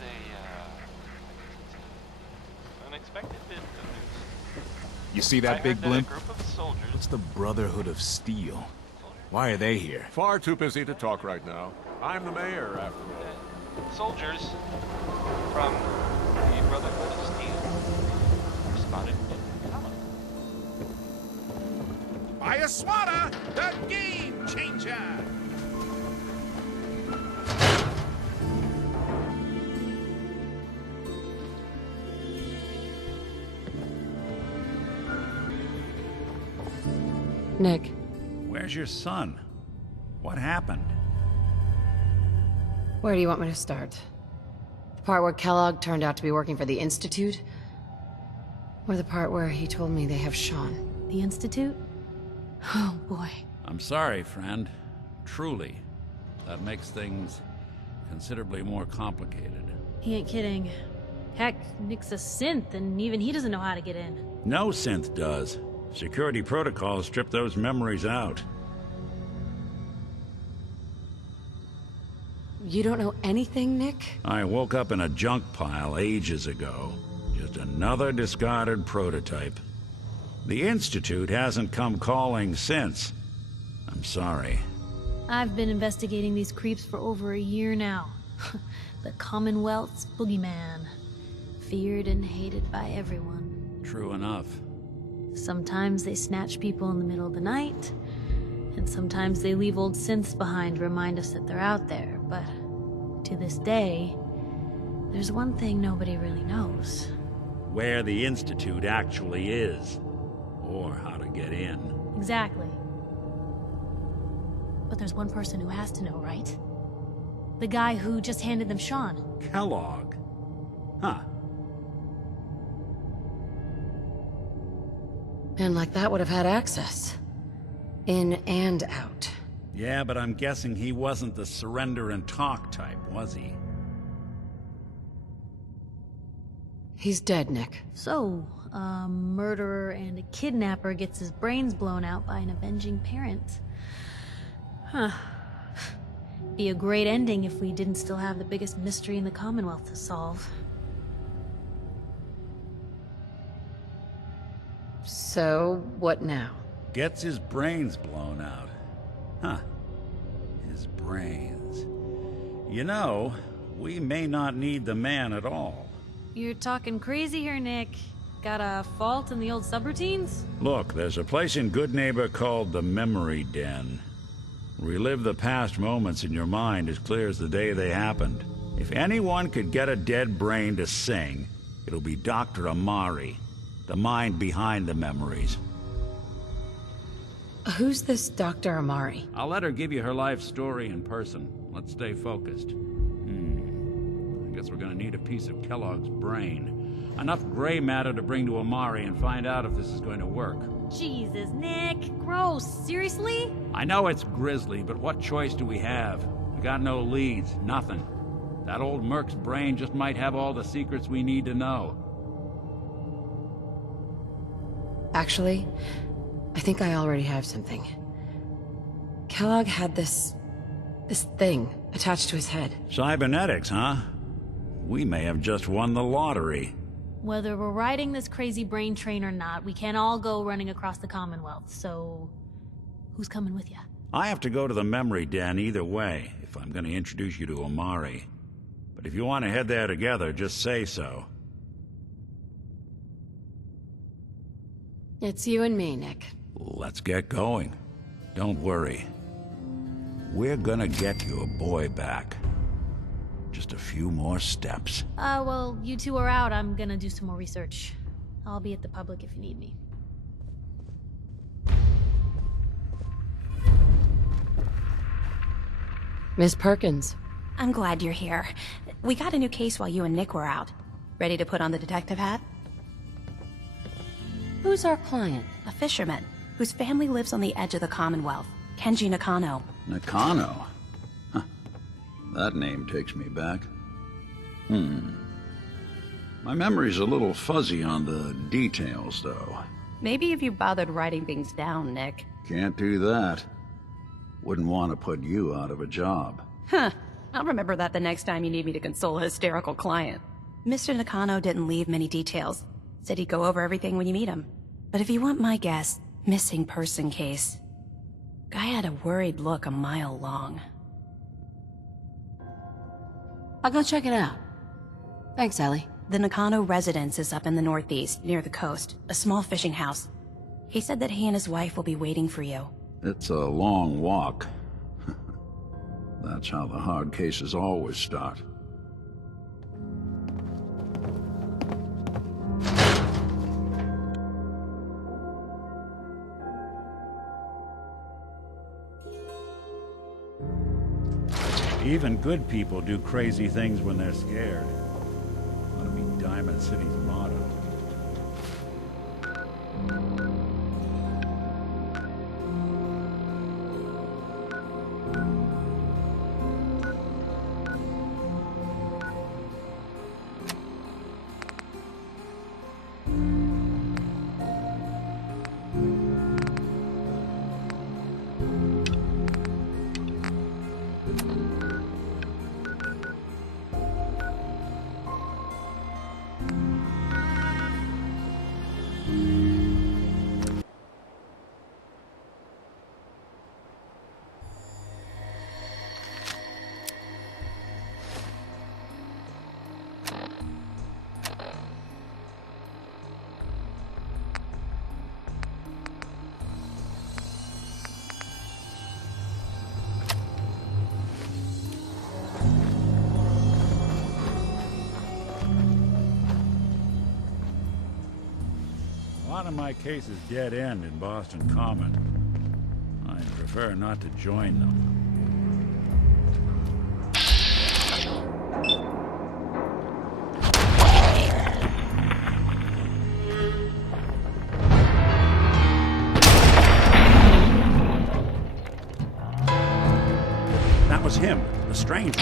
there's an unexpected bit of news. You see that big blimp? A group of soldiers. It's the Brotherhood of Steel. Why are they here? Far too busy to talk right now. I'm the mayor, after all. Soldiers from the Brotherhood of Steel were spotted in Kellog. Buy a swatter, the game changer! Nick. Where's your son? What happened? Where do you want me to start? The part where Kellogg turned out to be working for the Institute? Or the part where he told me they have Sean? The Institute? Oh boy. I'm sorry, friend. Truly. That makes things considerably more complicated. He ain't kidding. Heck, Nick's a synth, and even he doesn't know how to get in. No synth does. Security protocols strip those memories out. You don't know anything, Nick? I woke up in a junk pile ages ago. Just another discarded prototype. The Institute hasn't come calling since. I'm sorry. I've been investigating these creeps for over a year now. The Commonwealth's boogeyman. Feared and hated by everyone. True enough. Sometimes they snatch people in the middle of the night, and sometimes they leave old synths behind to remind us that they're out there, but to this day, there's one thing nobody really knows. Where the Institute actually is, or how to get in. Exactly. But there's one person who has to know, right? The guy who just handed them Sean. Kellogg. Huh. Man like that would have had access. In and out. Yeah, but I'm guessing he wasn't the surrender and talk type, was he? He's dead, Nick. So, a murderer and a kidnapper gets his brains blown out by an avenging parent. Huh. Be a great ending if we didn't still have the biggest mystery in the Commonwealth to solve. So, what now? Gets his brains blown out. Huh. His brains. You know, we may not need the man at all. You're talking crazy here, Nick. Got a fault in the old subroutines? Look, there's a place in Good Neighbor called the Memory Den. Relive the past moments in your mind as clear as the day they happened. If anyone could get a dead brain to sing, it'll be Dr. Amari, the mind behind the memories. Who's this Dr. Amari? I'll let her give you her life story in person. Let's stay focused. I guess we're gonna need a piece of Kellogg's brain. Enough gray matter to bring to Amari and find out if this is going to work. Jesus, Nick. Gross. Seriously? I know it's grisly, but what choice do we have? We got no leads, nothing. That old Merc's brain just might have all the secrets we need to know. Actually, I think I already have something. Kellogg had this thing attached to his head. Cybernetics, huh? We may have just won the lottery. Whether we're riding this crazy brain train or not, we can't all go running across the Commonwealth, so... who's coming with you? I have to go to the Memory Den either way, if I'm going to introduce you to Amari. But if you want to head there together, just say so. It's you and me, Nick. Let's get going. Don't worry. We're gonna get your boy back. Just a few more steps. Well, you two are out. I'm gonna do some more research. I'll be at the public if you need me. Miss Perkins. I'm glad you're here. We got a new case while you and Nick were out. Ready to put on the detective hat? Who's our client? A fisherman, whose family lives on the edge of the Commonwealth. Kenji Nakano. Nakano? Huh. That name takes me back. My memory's a little fuzzy on the details, though. Maybe if you bothered writing things down, Nick. Can't do that. Wouldn't want to put you out of a job. Huh. I'll remember that the next time you need me to console a hysterical client. Mr. Nakano didn't leave many details. Said he'd go over everything when you meet him. But if you want my guess, missing person case. Guy had a worried look a mile long. I'll go check it out. Thanks, Ellie. The Nakano residence is up in the northeast, near the coast. A small fishing house. He said that he and his wife will be waiting for you. It's a long walk. That's how the hard cases always start. Even good people do crazy things when they're scared. Ought to be Diamond City's motto. A lot of my cases dead end in Boston Common. I prefer not to join them. That was him, the stranger.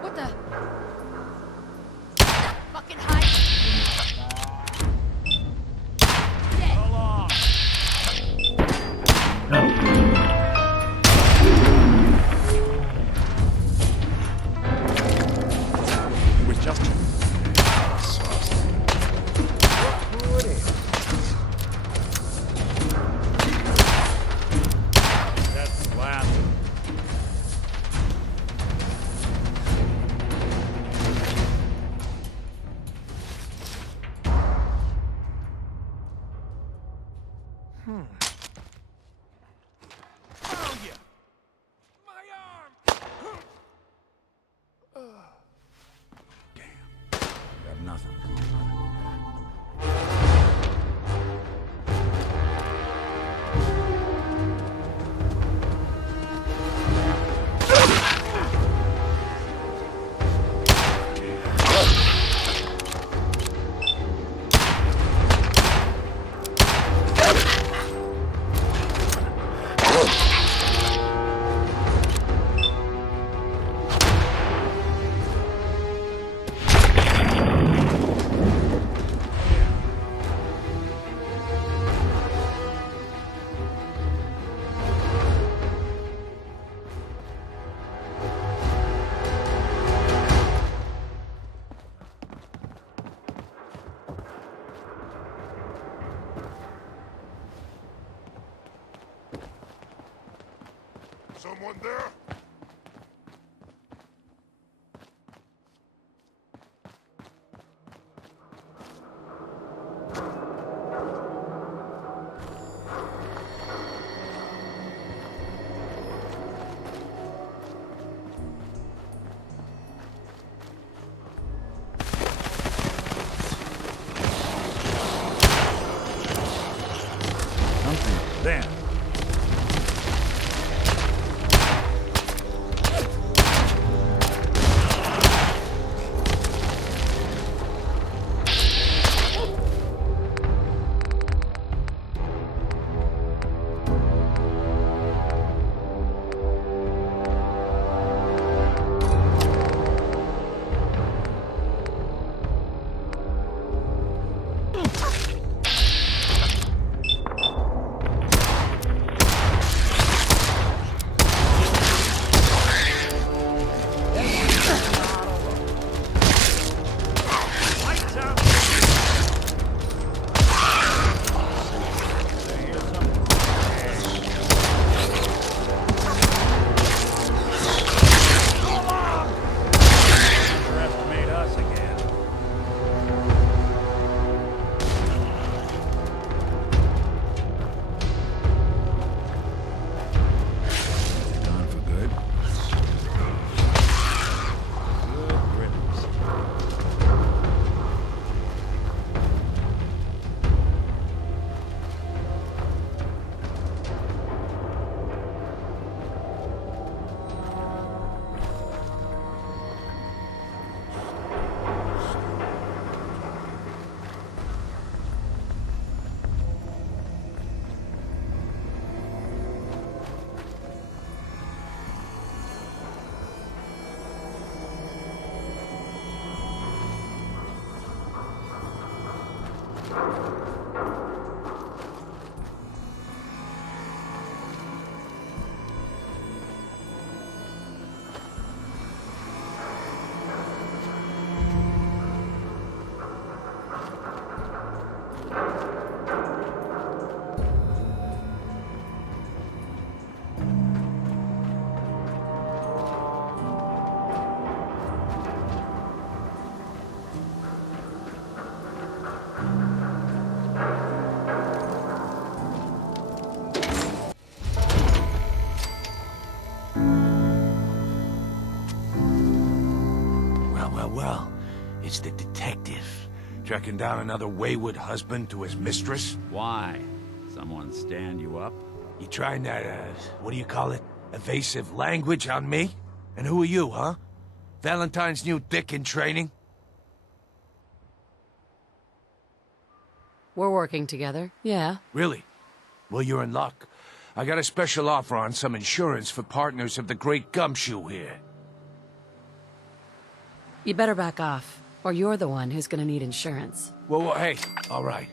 What the? Fucking It was just that's the last. Got nothing. Well, it's the detective. Tracking down another wayward husband to his mistress. Why? Someone stand you up? You trying that, what do you call it? Evasive language on me? And who are you, huh? Valentine's new dick in training? We're working together, yeah. Really? Well, you're in luck. I got a special offer on some insurance for partners of the Great Gumshoe here. You better back off, or you're the one who's gonna need insurance. Well, hey, all right.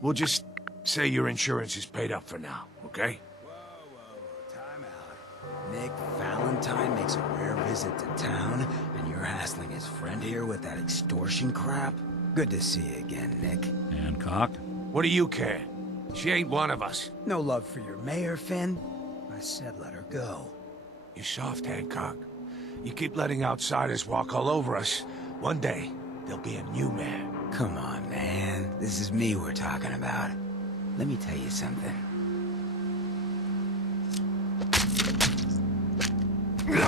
We'll just say your insurance is paid up for now, okay? Whoa, time out. Nick Valentine makes a rare visit to town, and you're hassling his friend here with that extortion crap? Good to see you again, Nick. Hancock? What do you care? She ain't one of us. No love for your mayor, Finn? I said let her go. You're soft, Hancock. You keep letting outsiders walk all over us. One day, there'll be a new mayor. Come on, man. This is me we're talking about. Let me tell you something.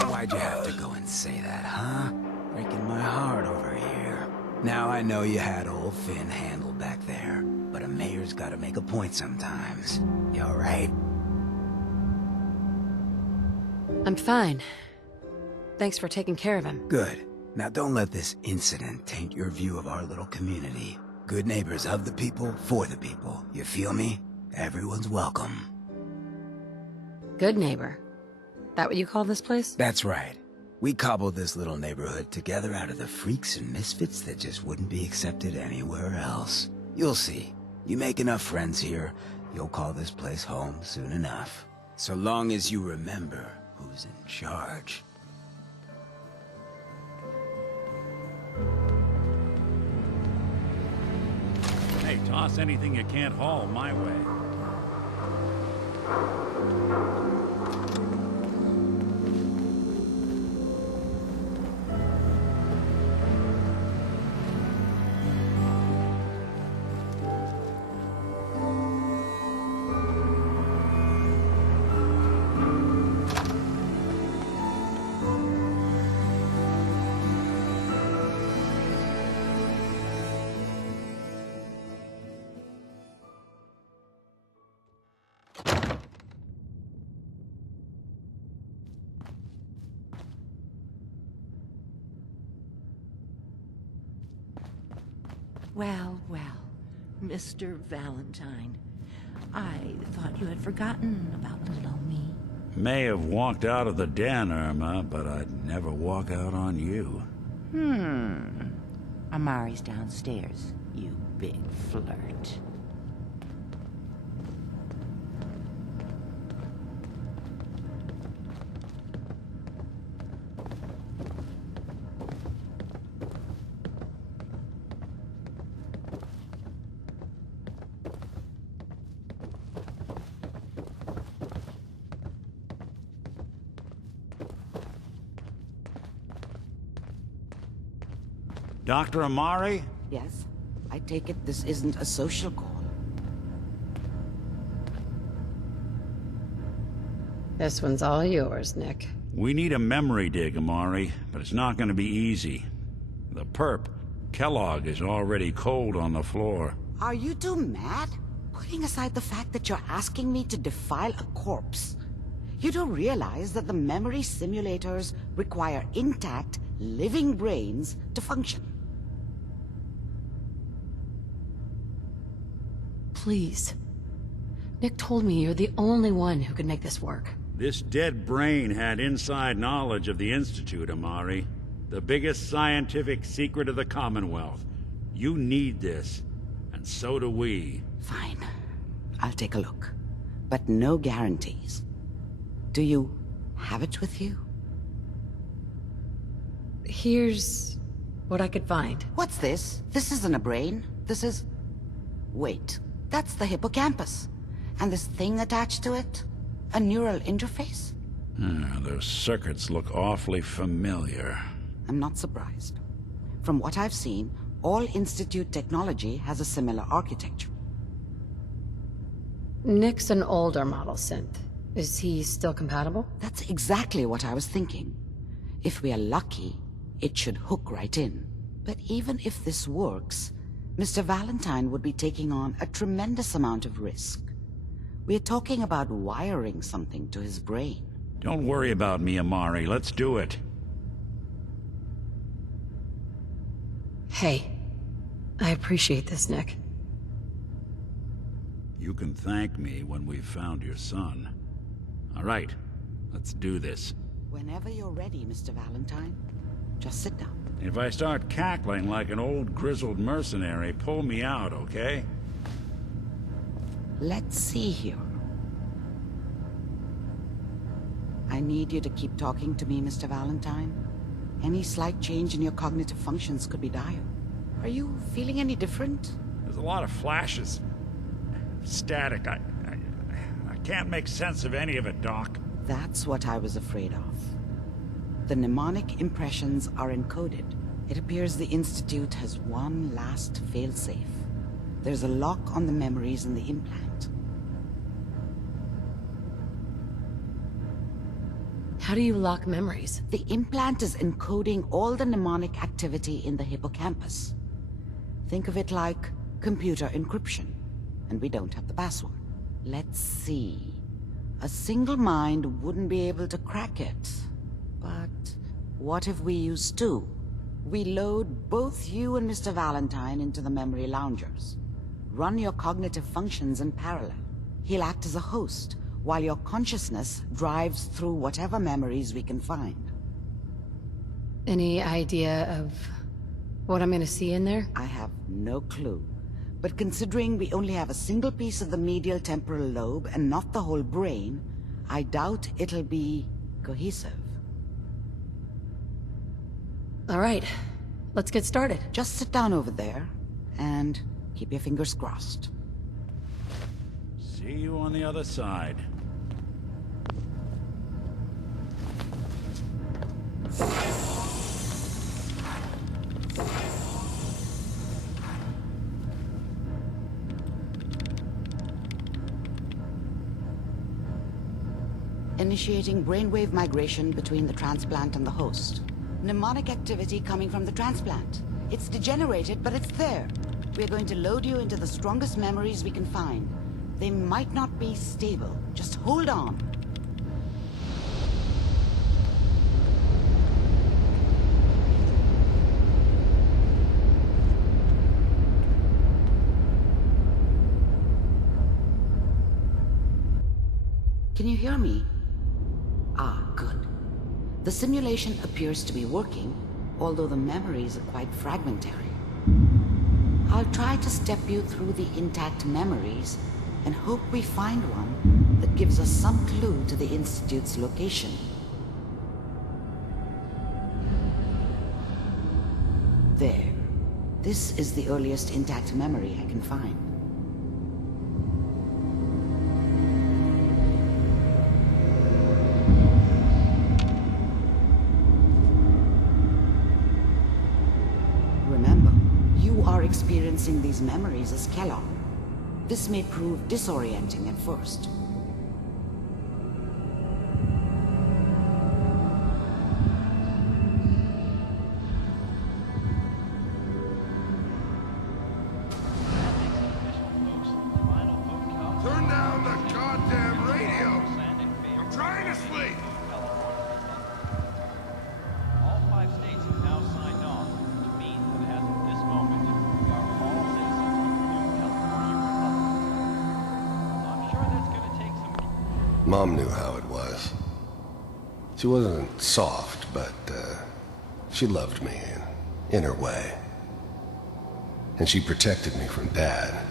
Why'd you have to go and say that, huh? Breaking my heart over here. Now I know you had old Finn handled back there, but a mayor's gotta make a point sometimes. You alright? I'm fine. Thanks for taking care of him. Good. Now don't let this incident taint your view of our little community. Good neighbors of the people, for the people. You feel me? Everyone's welcome. Good neighbor. That what you call this place? That's right. We cobbled this little neighborhood together out of the freaks and misfits that just wouldn't be accepted anywhere else. You'll see. You make enough friends here, you'll call this place home soon enough. So long as you remember who's in charge. Hey, toss anything you can't haul my way. Well, Mr. Valentine. I thought you had forgotten about little old me. May have walked out of the den, Irma, but I'd never walk out on you. Amari's downstairs, you big flirt. Dr. Amari? Yes? I take it this isn't a social call. This one's all yours, Nick. We need a memory dig, Amari, but it's not going to be easy. The perp, Kellogg, is already cold on the floor. Are you two mad? Putting aside the fact that you're asking me to defile a corpse, you don't realize that the memory simulators require intact, living brains to function. Please. Nick told me you're the only one who could make this work. This dead brain had inside knowledge of the Institute, Amari. The biggest scientific secret of the Commonwealth. You need this. And and so do we. Fine. I'll take a look. But no guarantees. Do you have it with you? Here's what I could find. What's this? This isn't a brain. This is... Wait. That's the hippocampus. And this thing attached to it? A neural interface? Those circuits look awfully familiar. I'm not surprised. From what I've seen, all Institute technology has a similar architecture. Nick's an older model synth. Is he still compatible? That's exactly what I was thinking. If we are lucky, it should hook right in. But even if this works, Mr. Valentine would be taking on a tremendous amount of risk. We're talking about wiring something to his brain. Don't worry about me, Amari. Let's do it. Hey, I appreciate this, Nick. You can thank me when we've found your son. All right, let's do this. Whenever you're ready, Mr. Valentine, just sit down. If I start cackling like an old grizzled mercenary, pull me out, okay? Let's see here. I need you to keep talking to me, Mr. Valentine. Any slight change in your cognitive functions could be dire. Are you feeling any different? There's a lot of flashes. Static. I can't make sense of any of it, Doc. That's what I was afraid of. The mnemonic impressions are encoded. It appears the Institute has one last failsafe. There's a lock on the memories in the implant. How do you lock memories? The implant is encoding all the mnemonic activity in the hippocampus. Think of it like computer encryption, and we don't have the password. Let's see. A single mind wouldn't be able to crack it. But what if we use two? We load both you and Mr. Valentine into the memory loungers. Run your cognitive functions in parallel. He'll act as a host, while your consciousness drives through whatever memories we can find. Any idea of what I'm gonna see in there? I have no clue. But considering we only have a single piece of the medial temporal lobe and not the whole brain, I doubt it'll be cohesive. All right, let's get started. Just sit down over there and keep your fingers crossed. See you on the other side. Initiating brainwave migration between the transplant and the host. Mnemonic activity coming from the transplant. It's degenerated, but it's there. We're going to load you into the strongest memories we can find. They might not be stable. Just hold on. Can you hear me? Ah, good. The simulation appears to be working, although the memories are quite fragmentary. I'll try to step you through the intact memories and hope we find one that gives us some clue to the Institute's location. There. This is the earliest intact memory I can find. Remember, you are experiencing these memories as Kellogg. This may prove disorienting at first. Turn down the goddamn radio! I'm trying to sleep! All 5 states have now signed on, which means that as of this moment, we are all citizens of the new California Republic. I'm sure that's going to take some... Mom knew how it was. She wasn't soft, but she loved me in her way. And she protected me from Dad.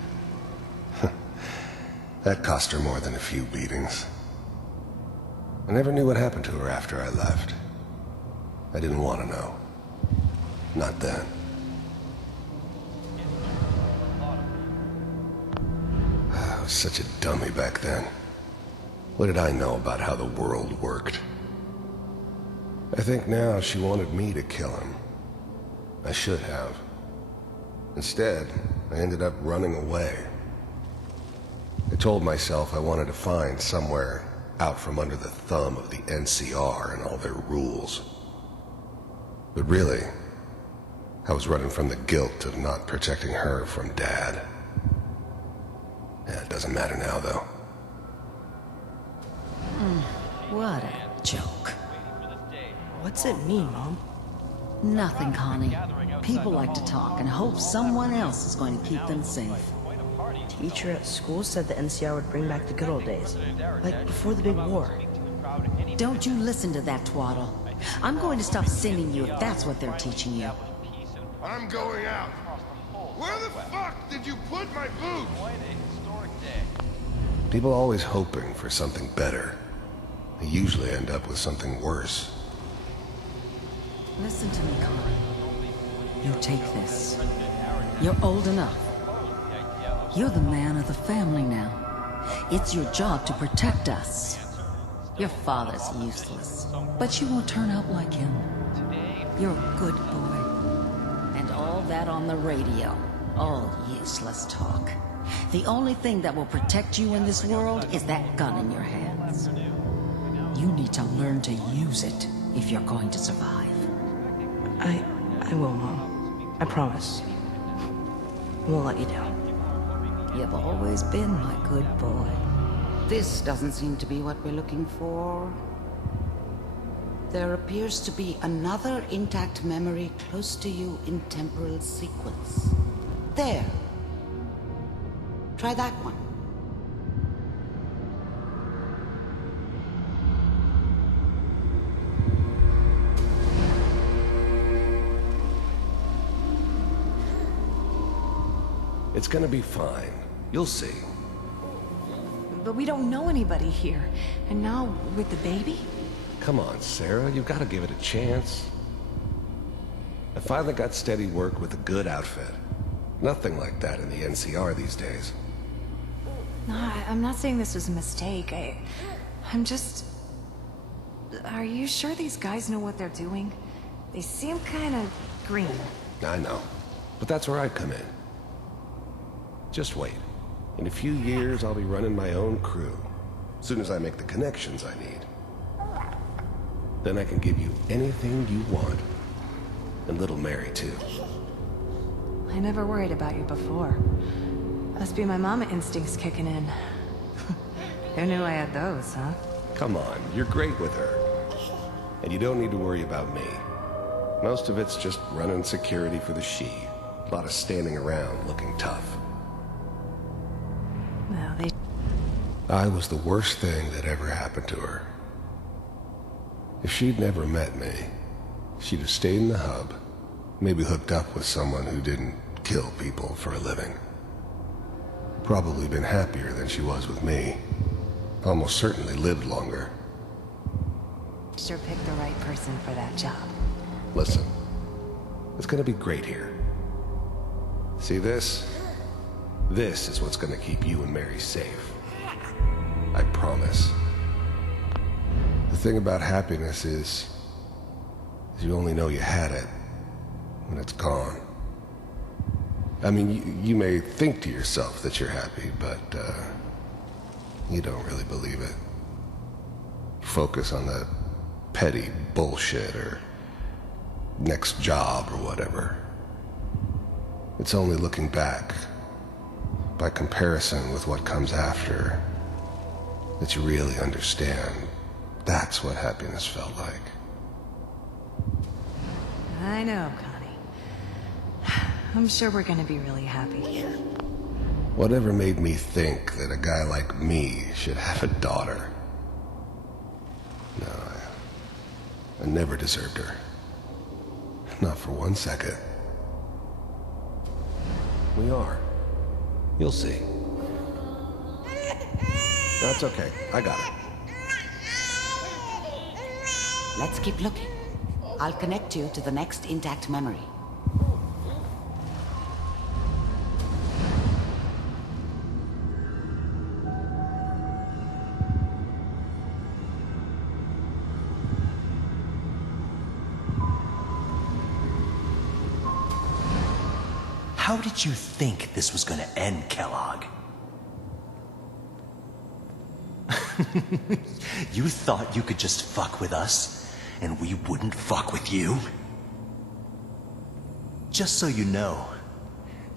That cost her more than a few beatings. I never knew what happened to her after I left. I didn't want to know. Not then. I was such a dummy back then. What did I know about how the world worked? I think now she wanted me to kill him. I should have. Instead, I ended up running away. I told myself I wanted to find somewhere out from under the thumb of the NCR and all their rules. But really, I was running from the guilt of not protecting her from Dad. Yeah, it doesn't matter now, though. What a joke. What's it mean, Mom? Nothing, Connie. People like to talk and hope someone else is going to keep them safe. Teacher at school said the NCR would bring back the good old days. Like before the big war. Don't you listen to that twaddle. I'm going to stop sending you if that's what they're teaching you. I'm going out. Where the fuck did you put my boots? People always hoping for something better. They usually end up with something worse. Listen to me, Connie. You take this. You're old enough. You're the man of the family now. It's your job to protect us. Your father's useless, but you won't turn out like him. You're a good boy. And all that on the radio, all useless talk. The only thing that will protect you in this world is that gun in your hands. You need to learn to use it if you're going to survive. I will, Mom. I promise. I won't let you down. You've always been my good boy. This doesn't seem to be what we're looking for. There appears to be another intact memory close to you in temporal sequence. There. Try that one. It's gonna be fine. You'll see. But we don't know anybody here. And now, with the baby? Come on, Sarah. You've got to give it a chance. I finally got steady work with a good outfit. Nothing like that in the NCR these days. No, I'm not saying this was a mistake. I'm just... Are you sure these guys know what they're doing? They seem kind of green. I know. But that's where I come in. Just wait. In a few years, I'll be running my own crew. As soon as I make the connections I need. Then I can give you anything you want. And little Mary, too. I never worried about you before. Must be my mama instincts kicking in. Who knew I had those, huh? Come on, you're great with her. And you don't need to worry about me. Most of it's just running security for the she. A lot of standing around looking tough. Well, I was the worst thing that ever happened to her. If she'd never met me, she'd have stayed in the hub, maybe hooked up with someone who didn't kill people for a living. Probably been happier than she was with me. Almost certainly lived longer. Sure picked the right person for that job. Listen, it's gonna be great here. See this? This is what's gonna keep you and Mary safe. I promise. The thing about happiness is you only know you had it when it's gone. I mean, you may think to yourself that you're happy, but you don't really believe it. Focus on that petty bullshit or next job or whatever. It's only looking back, by comparison with what comes after, that you really understand. That's what happiness felt like. I know, Connie. I'm sure we're gonna be really happy here. Whatever made me think that a guy like me should have a daughter? No, I never deserved her. Not for 1 second. We are. You'll see. That's okay. I got it. Let's keep looking. I'll connect you to the next intact memory. How did you think this was gonna end, Kellogg? You thought you could just fuck with us, and we wouldn't fuck with you? Just so you know,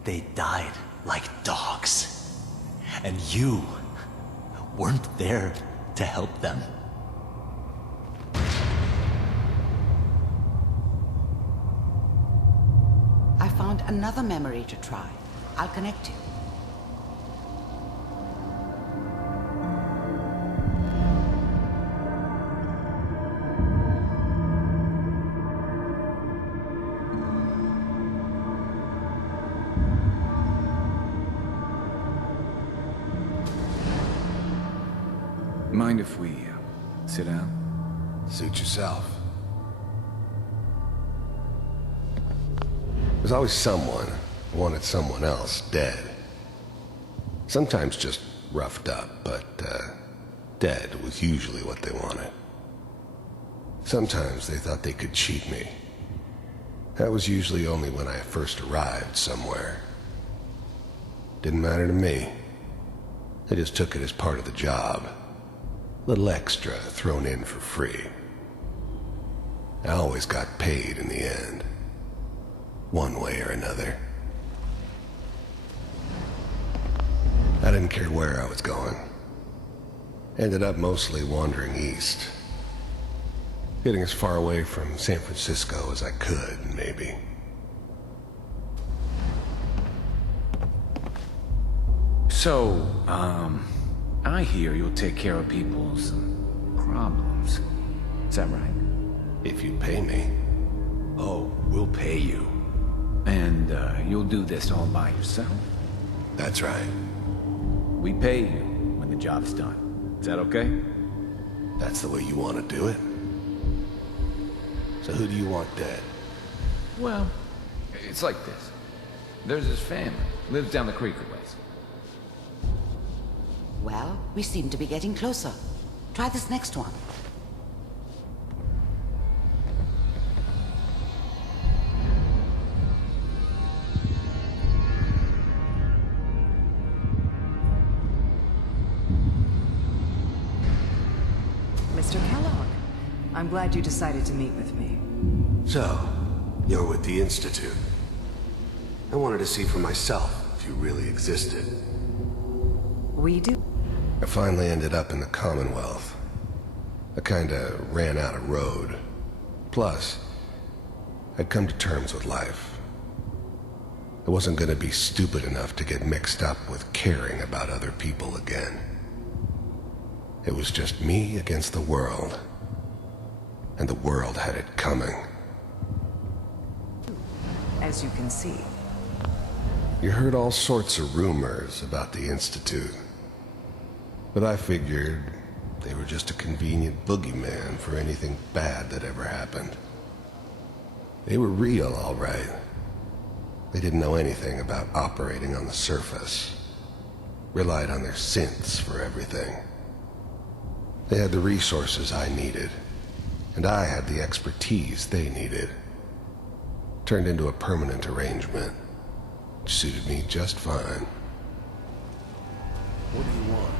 they died like dogs. And you weren't there to help them. I found another memory to try. I'll connect you. Mind if we sit down? Suit yourself. There's always someone who wanted someone else dead. Sometimes just roughed up, but dead was usually what they wanted. Sometimes they thought they could cheat me. That was usually only when I first arrived somewhere. Didn't matter to me. They just took it as part of the job. Little extra thrown in for free. I always got paid in the end. One way or another. I didn't care where I was going. Ended up mostly wandering east. Getting as far away from San Francisco as I could, maybe. So, I hear you'll take care of people's problems. Is that right? If you pay me. Oh, we'll pay you. And you'll do this all by yourself? That's right. We pay you when the job's done. Is that okay? That's the way you want to do it? So who do you want dead? Well, it's like this. There's this family, lives down the creek a ways. Well, we seem to be getting closer. Try this next one. Mr. Kellogg, I'm glad you decided to meet with me. So, you're with the Institute. I wanted to see for myself if you really existed. We do. I finally ended up in the Commonwealth. I kinda ran out of road. Plus, I'd come to terms with life. I wasn't gonna be stupid enough to get mixed up with caring about other people again. It was just me against the world. And the world had it coming. As you can see. You heard all sorts of rumors about the Institute. But I figured they were just a convenient boogeyman for anything bad that ever happened. They were real, all right. They didn't know anything about operating on the surface. Relied on their synths for everything. They had the resources I needed, and I had the expertise they needed. Turned into a permanent arrangement, which suited me just fine. What do you want?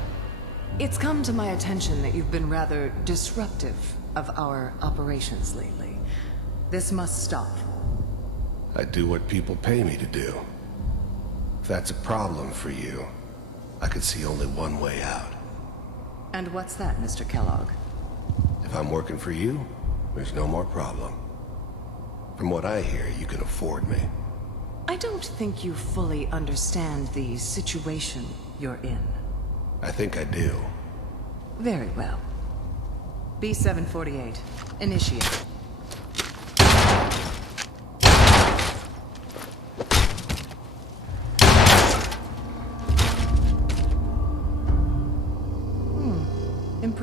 It's come to my attention that you've been rather disruptive of our operations lately. This must stop. I do what people pay me to do. If that's a problem for you, I could see only one way out. And what's that, Mr. Kellogg? If I'm working for you, there's no more problem. From what I hear, you can afford me. I don't think you fully understand the situation you're in. I think I do. Very well. B-748, initiate.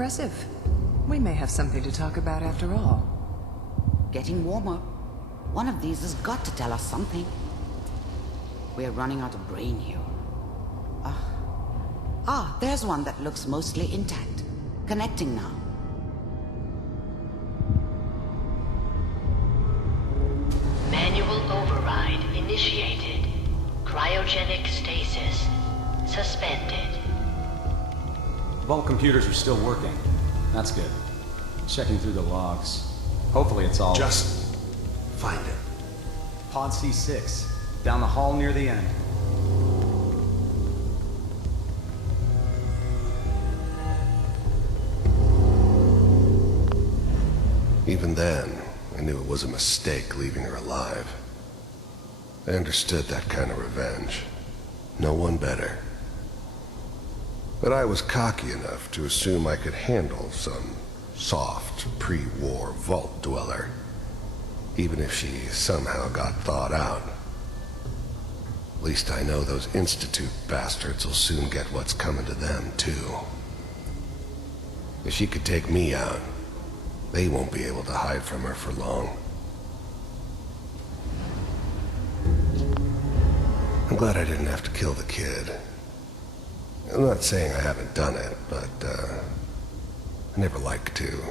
impressive. We may have something to talk about after all. Getting warmer. One of these has got to tell us something. We're running out of brain here. There's one that looks mostly intact. Connecting now. Manual override initiated. Cryogenic stasis suspended. Vault computers are still working. That's good. Checking through the logs. Hopefully it's all... Just find it. Pod C6. Down the hall near the end. Even then, I knew it was a mistake leaving her alive. I understood that kind of revenge. No one better. But I was cocky enough to assume I could handle some soft, pre-war vault dweller, even if she somehow got thawed out. At least I know those Institute bastards will soon get what's coming to them, too. If she could take me out, they won't be able to hide from her for long. I'm glad I didn't have to kill the kid. I'm not saying I haven't done it, but, I never liked to.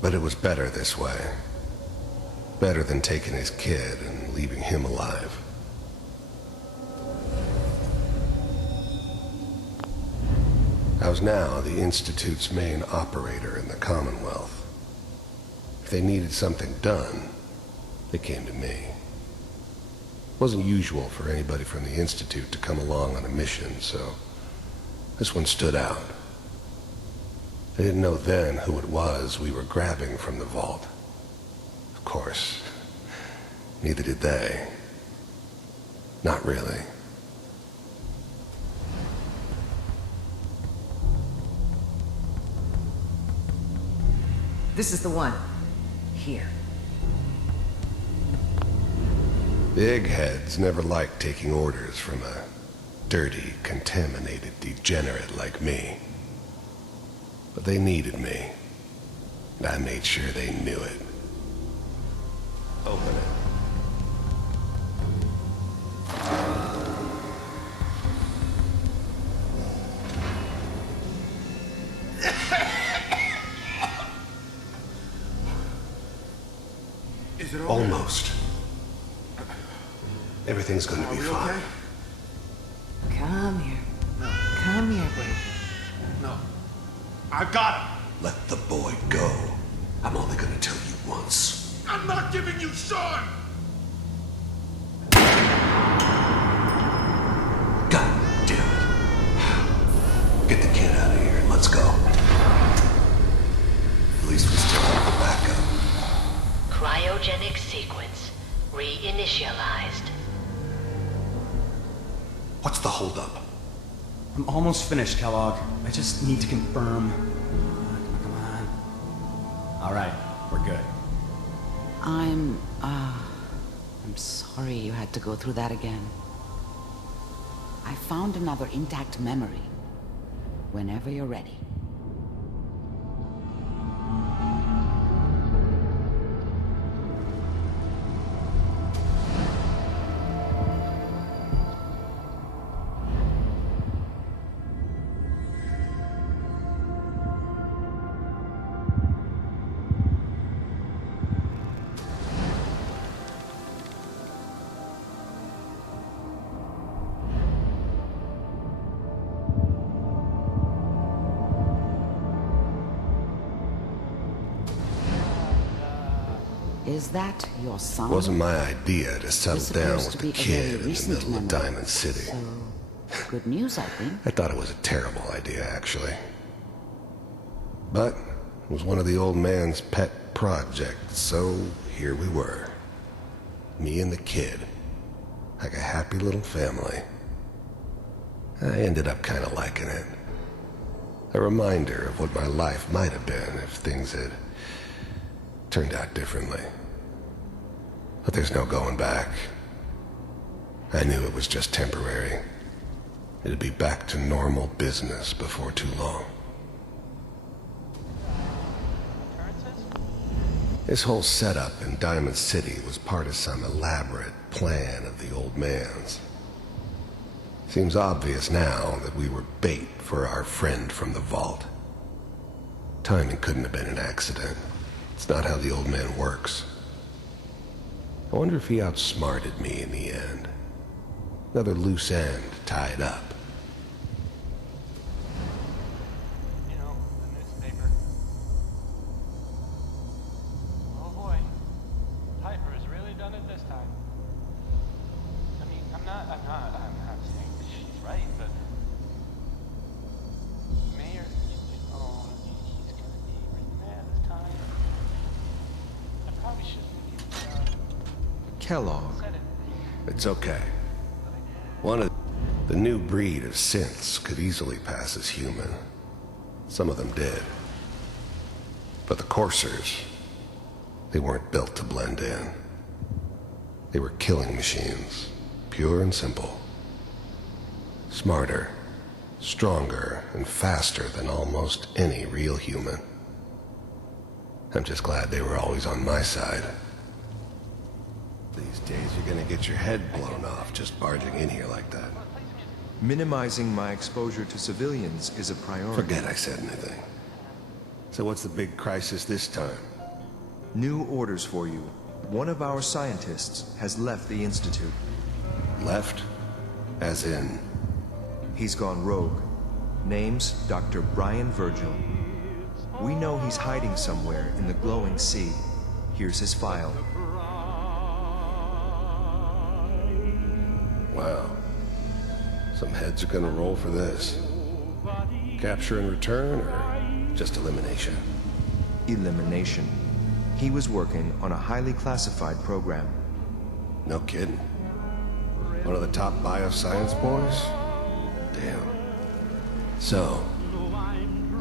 But it was better this way. Better than taking his kid and leaving him alive. I was now the Institute's main operator in the Commonwealth. If they needed something done, they came to me. It wasn't usual for anybody from the Institute to come along on a mission, so this one stood out. I didn't know then who it was we were grabbing from the vault. Of course, neither did they. Not really. This is the one. Here. The eggheads never liked taking orders from a dirty, contaminated degenerate like me. But they needed me, and I made sure they knew it. Open it. Is it over? Almost. Everything's gonna be fine. Okay? Come here. Come here, baby. No. I got him. Let the boy go. I'm only gonna tell you once. I'm not giving you Sean! God damn it. Get the kid out of here and let's go. At least we still have the backup. Cryogenic sequence reinitialized. What's the holdup? I'm almost finished, Kellogg. I just need to confirm. Come on. All right, we're good. I'm sorry you had to go through that again. I found another intact memory. Whenever you're ready. Is that your son? It wasn't my idea to settle This down appears with to the be a kid very in the recent middle of memory. Diamond City. So, good news, I think. I thought it was a terrible idea, actually. But it was one of the old man's pet projects, so here we were. Me and the kid. Like a happy little family. I ended up kind of liking it. A reminder of what my life might have been if things had turned out differently. But there's no going back. I knew it was just temporary. It'd be back to normal business before too long. This whole setup in Diamond City was part of some elaborate plan of the old man's. Seems obvious now that we were bait for our friend from the vault. Timing couldn't have been an accident. It's not how the old man works. I wonder if he outsmarted me in the end. Another loose end tied up. You know, the newspaper. Oh boy. Piper has really done it this time. I mean, I'm not saying that she's right, but Mayor, he's gonna be really mad this time. I probably shouldn't have Kellogg. It's okay. One of the new breed of synths could easily pass as human. Some of them did. But the coursers, they weren't built to blend in. They were killing machines, pure and simple. Smarter, stronger, and faster than almost any real human. I'm just glad they were always on my side. These days you're gonna get your head blown off just barging in here like that. Minimizing my exposure to civilians is a priority. Forget I said anything. So what's the big crisis this time? New orders for you. One of our scientists has left the Institute. Left? As in? He's gone rogue. Name's Dr. Brian Virgil. We know he's hiding somewhere in the glowing sea. Here's his file. Wow. Some heads are gonna roll for this. Capture and return, or just elimination? Elimination. He was working on a highly classified program. No kidding. One of the top bioscience boys? Damn. So,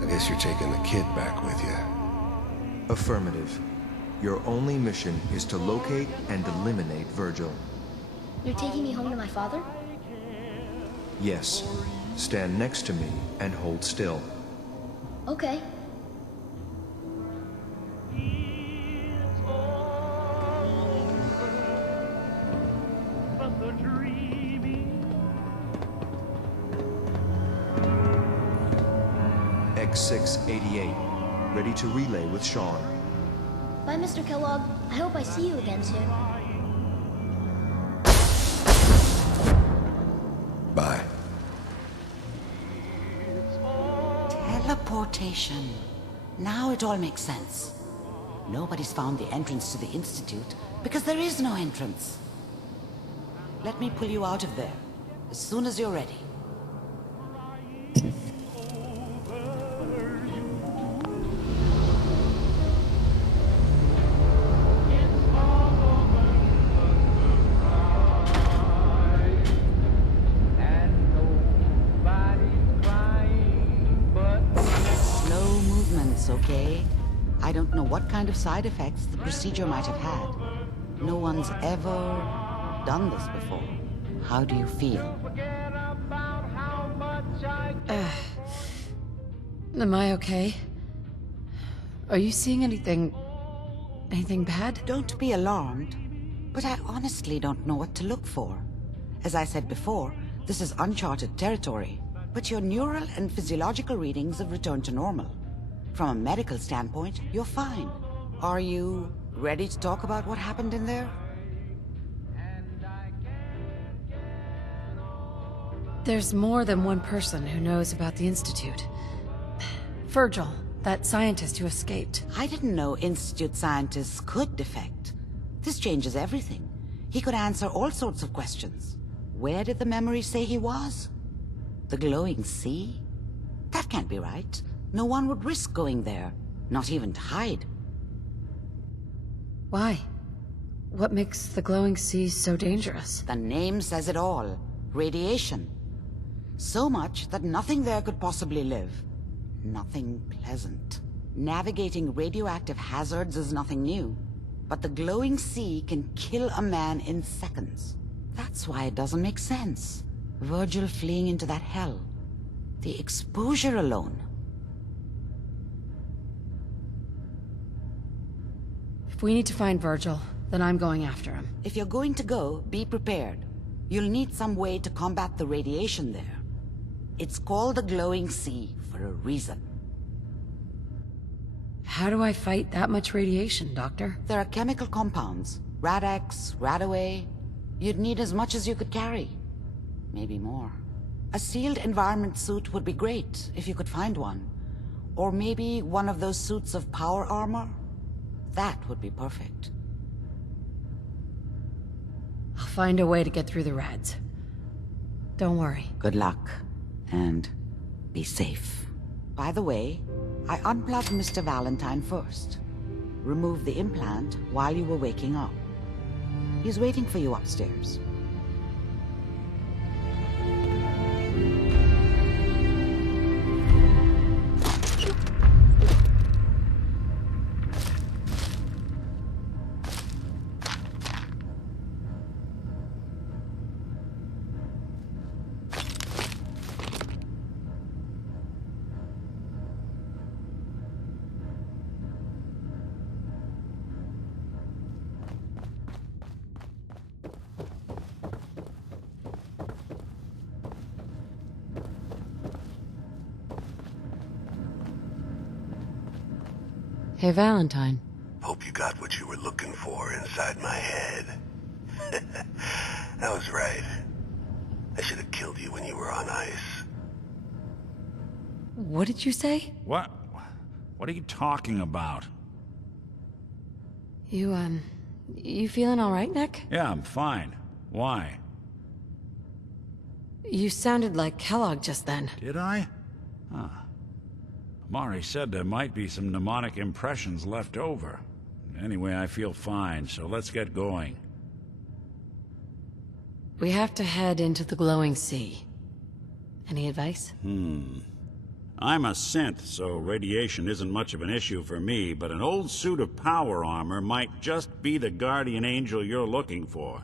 I guess you're taking the kid back with you. Affirmative. Your only mission is to locate and eliminate Virgil. You're taking me home to my father? Yes. Stand next to me and hold still. Okay. X688. Ready to relay with Sean. Bye, Mr. Kellogg. I hope I see you again soon. Bye. Teleportation. Now it all makes sense. Nobody's found the entrance to the Institute because there is no entrance. Let me pull you out of there as soon as you're ready. Okay? I don't know what kind of side effects the procedure might have had. No one's ever done this before. How do you feel? Am I okay? Are you seeing anything bad? Don't be alarmed, but I honestly don't know what to look for. As I said before, this is uncharted territory, but your neural and physiological readings have returned to normal. From a medical standpoint, you're fine. Are you ready to talk about what happened in there? There's more than one person who knows about the Institute. Virgil, that scientist who escaped. I didn't know Institute scientists could defect. This changes everything. He could answer all sorts of questions. Where did the memory say he was? The glowing sea? That can't be right. No one would risk going there, not even to hide. Why? What makes the glowing sea so dangerous? The name says it all. Radiation. So much that nothing there could possibly live. Nothing pleasant. Navigating radioactive hazards is nothing new. But the glowing sea can kill a man in seconds. That's why it doesn't make sense. Virgil fleeing into that hell. The exposure alone. If we need to find Virgil, then I'm going after him. If you're going to go, be prepared. You'll need some way to combat the radiation there. It's called the glowing sea for a reason. How do I fight that much radiation, Doctor? There are chemical compounds. Rad-X, Radaway. You'd need as much as you could carry. Maybe more. A sealed environment suit would be great, if you could find one. Or maybe one of those suits of power armor? That would be perfect. I'll find a way to get through the rads. Don't worry. Good luck. And be safe. By the way, I unplugged Mr. Valentine first. Removed the implant while you were waking up. He's waiting for you upstairs. Hey, Valentine. Hope you got what you were looking for inside my head. I was right. I should have killed you when you were on ice. What did you say? What are you talking about? You feeling all right, Nick? Yeah, I'm fine. Why? You sounded like Kellogg just then. Did I? Huh. Mari said there might be some mnemonic impressions left over. Anyway, I feel fine, so let's get going. We have to head into the glowing sea. Any advice? I'm a synth, so radiation isn't much of an issue for me, but an old suit of power armor might just be the guardian angel you're looking for.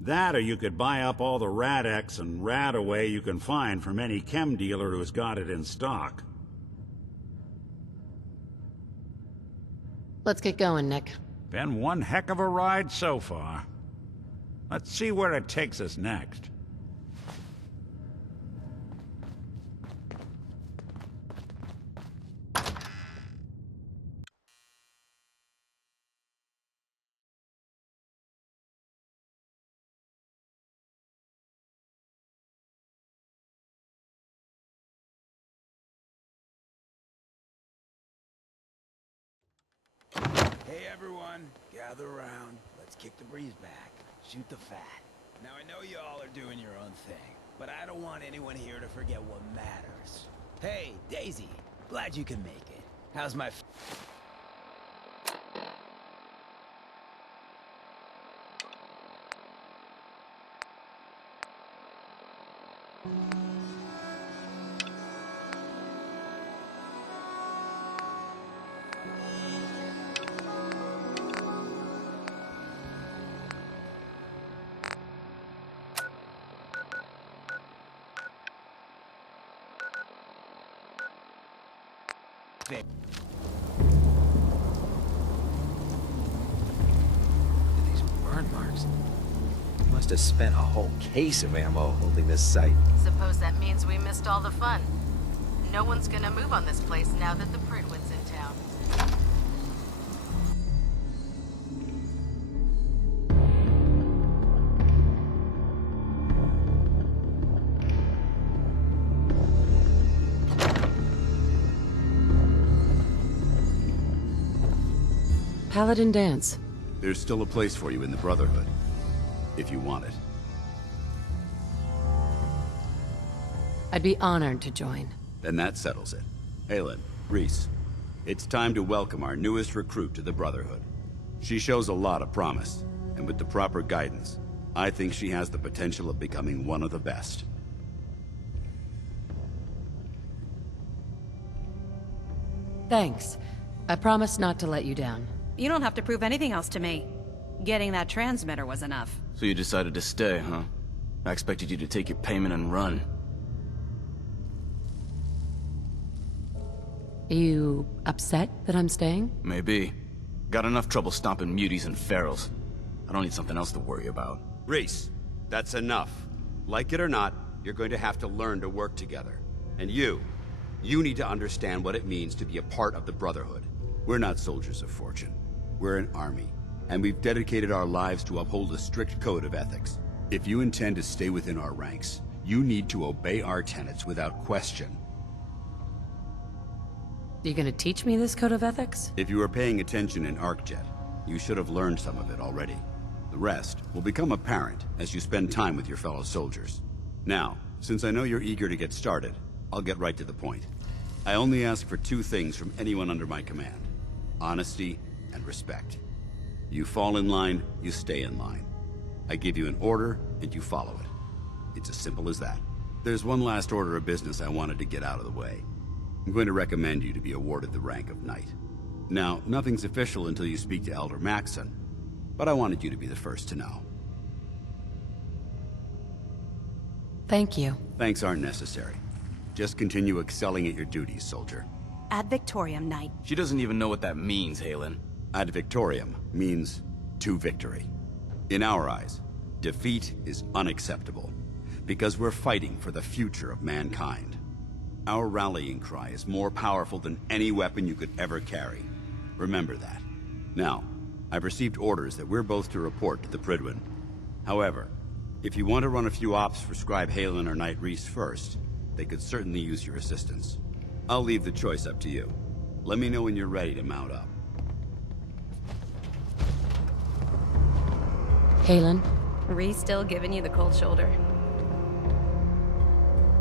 That, or you could buy up all the Rad-X and Radaway you can find from any chem dealer who's got it in stock. Let's get going, Nick. Been one heck of a ride so far. Let's see where it takes us next. Hey everyone, gather around. Let's kick the breeze back. Shoot the fat. Now I know y'all are doing your own thing, but I don't want anyone here to forget what matters. Hey, Daisy, glad you can make it. How's my These burn marks. You must have spent a whole case of ammo holding this site. Suppose that means we missed all the fun. No one's gonna move on this place now that the Pridwin's in town. Paladin dance. There's still a place for you in the Brotherhood, if you want it. I'd be honored to join. Then that settles it. Aelin, Reese, it's time to welcome our newest recruit to the Brotherhood. She shows a lot of promise, and with the proper guidance, I think she has the potential of becoming one of the best. Thanks. I promise not to let you down. You don't have to prove anything else to me. Getting that transmitter was enough. So you decided to stay, huh? I expected you to take your payment and run. You upset that I'm staying? Maybe. Got enough trouble stomping muties and ferals. I don't need something else to worry about. Reese, that's enough. Like it or not, you're going to have to learn to work together. And you need to understand what it means to be a part of the Brotherhood. We're not soldiers of fortune. We're an army, and we've dedicated our lives to uphold a strict code of ethics. If you intend to stay within our ranks, you need to obey our tenets without question. You gonna teach me this code of ethics? If you were paying attention in ArcJet, you should have learned some of it already. The rest will become apparent as you spend time with your fellow soldiers. Now, since I know you're eager to get started, I'll get right to the point. I only ask for two things from anyone under my command: honesty and respect. You fall in line, you stay in line. I give you an order, and you follow it. It's as simple as that. There's one last order of business I wanted to get out of the way. I'm going to recommend you to be awarded the rank of Knight. Now, nothing's official until you speak to Elder Maxson, but I wanted you to be the first to know. Thank you. Thanks aren't necessary. Just continue excelling at your duties, soldier. Ad Victoriam, Knight. She doesn't even know what that means, Halen. Ad Victoriam means to victory. In our eyes, defeat is unacceptable, because we're fighting for the future of mankind. Our rallying cry is more powerful than any weapon you could ever carry. Remember that. Now, I've received orders that we're both to report to the Prydwen. However, if you want to run a few ops for Scribe Halen or Knight Reese first, they could certainly use your assistance. I'll leave the choice up to you. Let me know when you're ready to mount up. Halen? Reese still giving you the cold shoulder.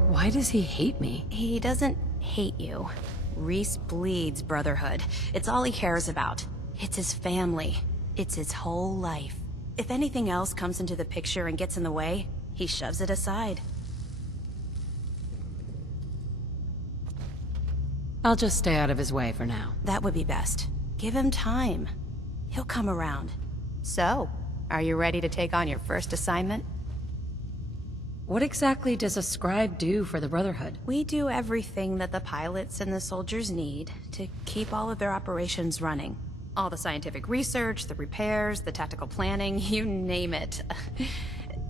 Why does he hate me? He doesn't hate you. Reese bleeds Brotherhood. It's all he cares about. It's his family. It's his whole life. If anything else comes into the picture and gets in the way, he shoves it aside. I'll just stay out of his way for now. That would be best. Give him time. He'll come around. So, are you ready to take on your first assignment? What exactly does a scribe do for the Brotherhood? We do everything that the pilots and the soldiers need to keep all of their operations running. All the scientific research, the repairs, the tactical planning, you name it.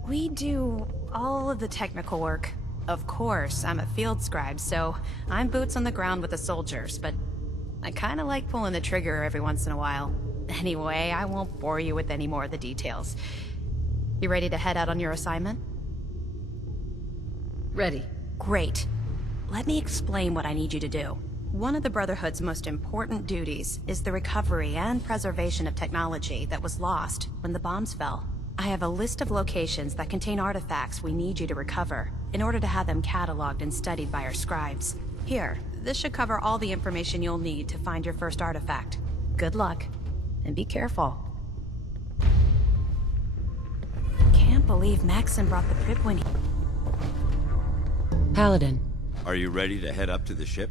We do all of the technical work. Of course, I'm a field scribe, so I'm boots on the ground with the soldiers, but I kinda like pulling the trigger every once in a while. Anyway, I won't bore you with any more of the details. You ready to head out on your assignment? Ready. Great. Let me explain what I need you to do. One of the Brotherhood's most important duties is the recovery and preservation of technology that was lost when the bombs fell. I have a list of locations that contain artifacts we need you to recover in order to have them cataloged and studied by our scribes. Here, this should cover all the information you'll need to find your first artifact. Good luck, and be careful. Can't believe Maxson brought the Prydwen. Paladin. Are you ready to head up to the ship?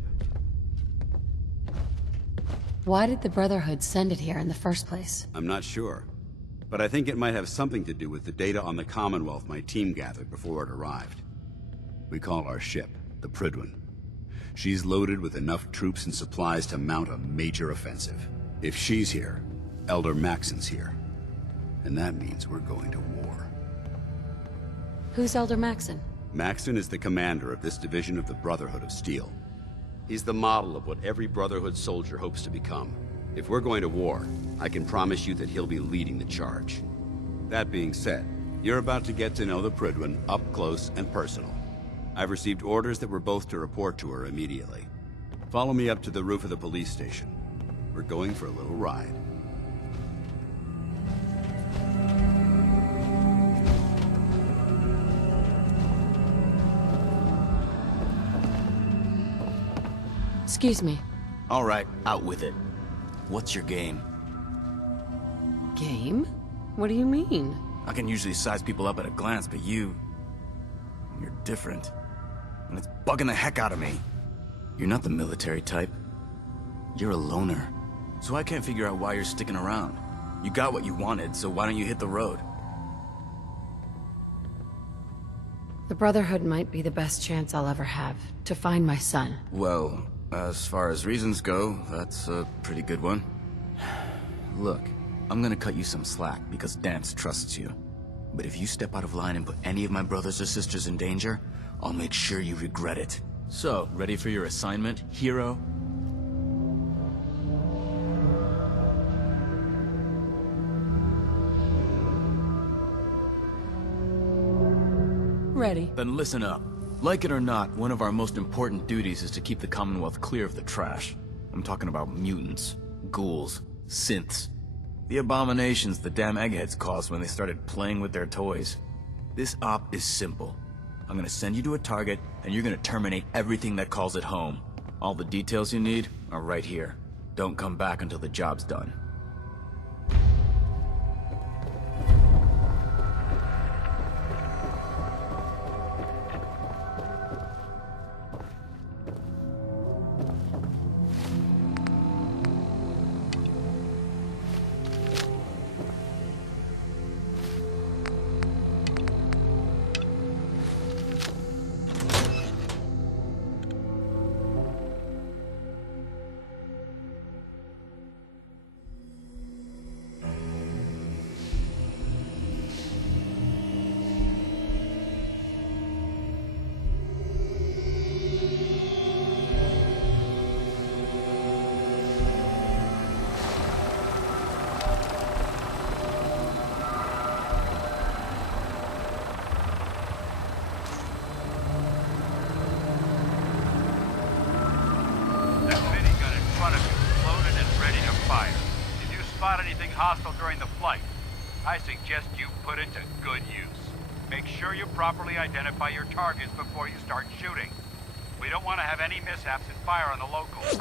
Why did the Brotherhood send it here in the first place? I'm not sure, but I think it might have something to do with the data on the Commonwealth my team gathered before it arrived. We call our ship the Prydwen. She's loaded with enough troops and supplies to mount a major offensive. If she's here, Elder Maxson's here. And that means we're going to war. Who's Elder Maxson? Maxson is the commander of this division of the Brotherhood of Steel. He's the model of what every Brotherhood soldier hopes to become. If we're going to war, I can promise you that he'll be leading the charge. That being said, you're about to get to know the Prydwen up close and personal. I've received orders that we're both to report to her immediately. Follow me up to the roof of the police station. We're going for a little ride. Excuse me. All right, out with it. What's your game? Game? What do you mean? I can usually size people up at a glance, but you're different. And it's bugging the heck out of me. You're not the military type. You're a loner. So I can't figure out why you're sticking around. You got what you wanted, so why don't you hit the road? The Brotherhood might be the best chance I'll ever have to find my son. Well, as far as reasons go, that's a pretty good one. Look, I'm gonna cut you some slack because Dance trusts you. But if you step out of line and put any of my brothers or sisters in danger, I'll make sure you regret it. So, ready for your assignment, hero? Ready. Then listen up. Like it or not, one of our most important duties is to keep the Commonwealth clear of the trash. I'm talking about mutants, ghouls, synths. The abominations the damn eggheads caused when they started playing with their toys. This op is simple. I'm gonna send you to a target, and you're gonna terminate everything that calls it home. All the details you need are right here. Don't come back until the job's done. Hostile during the flight. I suggest you put it to good use. Make sure you properly identify your targets before you start shooting. We don't want to have any mishaps and fire on the locals.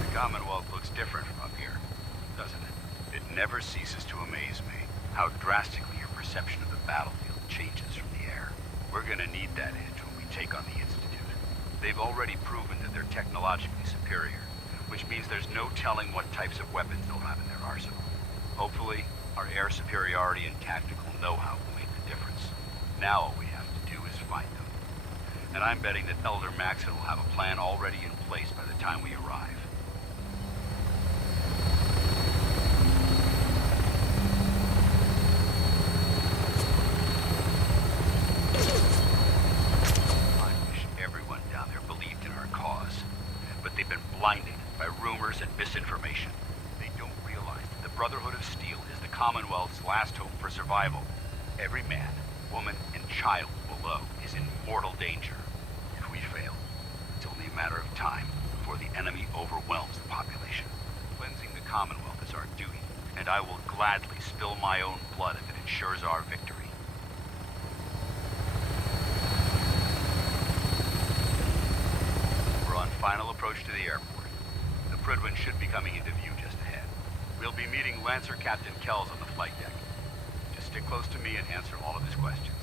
The Commonwealth looks different from up here, doesn't it? It never ceases to amaze me how drastically your perception of the battlefield changes from the air. We're gonna need that edge when we take on the Institute. They've already proven that they're technologically superior, which means there's no telling what types of weapons they'll have in their arsenal. Hopefully, our air superiority and tactical know-how will make the difference. Now all we have to do is find them. And I'm betting that Elder Maxon will have a plan already in place by the time we arrive. Blinded by rumors and misinformation. They don't realize that the Brotherhood of Steel is the Commonwealth's last hope for survival. Every man, woman, and child below is in mortal danger. If we fail, it's only a matter of time before the enemy overwhelms the population. Cleansing the Commonwealth is our duty, and I will gladly spill my own blood if it ensures our victory. Final approach to the airport. The Prydwen should be coming into view just ahead. We'll be meeting Lancer Captain Kells on the flight deck. Just stick close to me and answer all of his questions.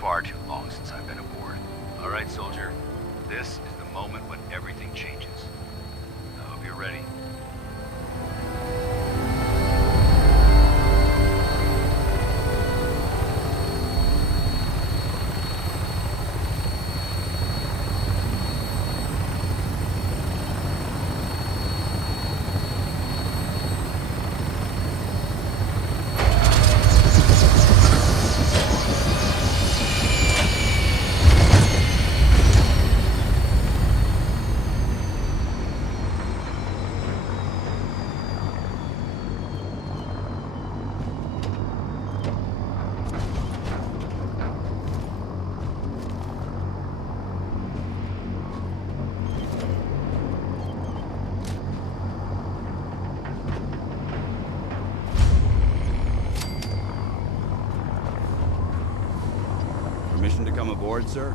Far too long since I've been aboard. All right, soldier. This is the moment when everything changes. I hope you're ready. Permission to come aboard, sir?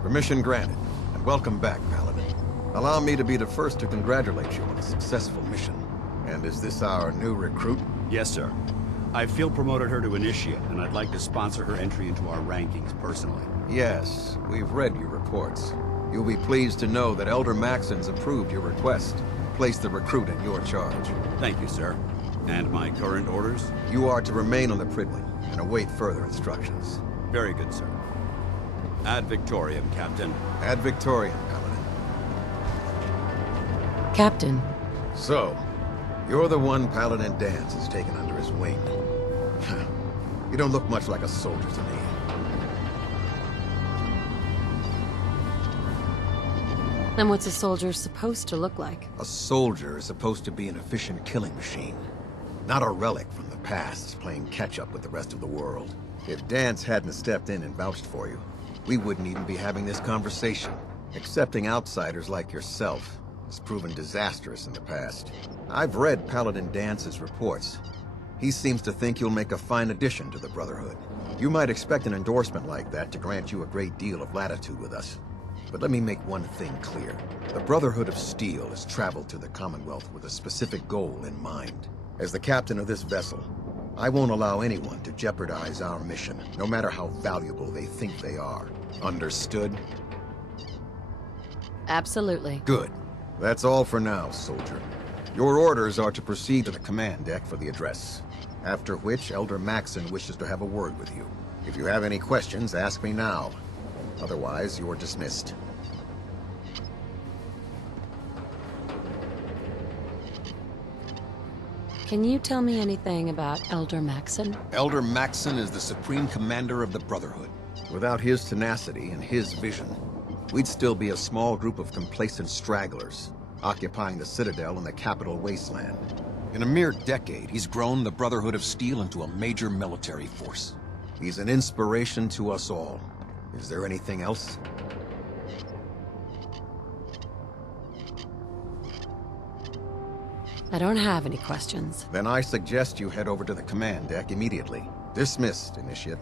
Permission granted, and welcome back, Paladin. Allow me to be the first to congratulate you on a successful mission. And is this our new recruit? Yes, sir. I feel promoted her to initiate, and I'd like to sponsor her entry into our rankings personally. Yes, we've read your reports. You'll be pleased to know that Elder Maxon's approved your request and placed the recruit in your charge. Thank you, sir. And my current orders? You are to remain on the Pridley and await further instructions. Very good, sir. Ad Victoriam, Captain. Ad Victoriam, Paladin. Captain. So, you're the one Paladin Danse has taken under his wing. You don't look much like a soldier to me. Then what's a soldier supposed to look like? A soldier is supposed to be an efficient killing machine. Not a relic from the past, playing catch-up with the rest of the world. If Danse hadn't stepped in and vouched for you, we wouldn't even be having this conversation. Accepting outsiders like yourself has proven disastrous in the past. I've read Paladin Dance's reports. He seems to think you'll make a fine addition to the Brotherhood. You might expect an endorsement like that to grant you a great deal of latitude with us. But let me make one thing clear. The Brotherhood of Steel has traveled to the Commonwealth with a specific goal in mind. As the captain of this vessel, I won't allow anyone to jeopardize our mission, no matter how valuable they think they are. Understood? Absolutely. Good. That's all for now, soldier. Your orders are to proceed to the command deck for the address, after which Elder Maxon wishes to have a word with you. If you have any questions, ask me now. Otherwise, you're dismissed. Can you tell me anything about Elder Maxon? Elder Maxon is the supreme commander of the Brotherhood. Without his tenacity and his vision, we'd still be a small group of complacent stragglers, occupying the Citadel and the capital wasteland. In a mere decade, he's grown the Brotherhood of Steel into a major military force. He's an inspiration to us all. Is there anything else? I don't have any questions. Then I suggest you head over to the command deck immediately. Dismissed, Initiate.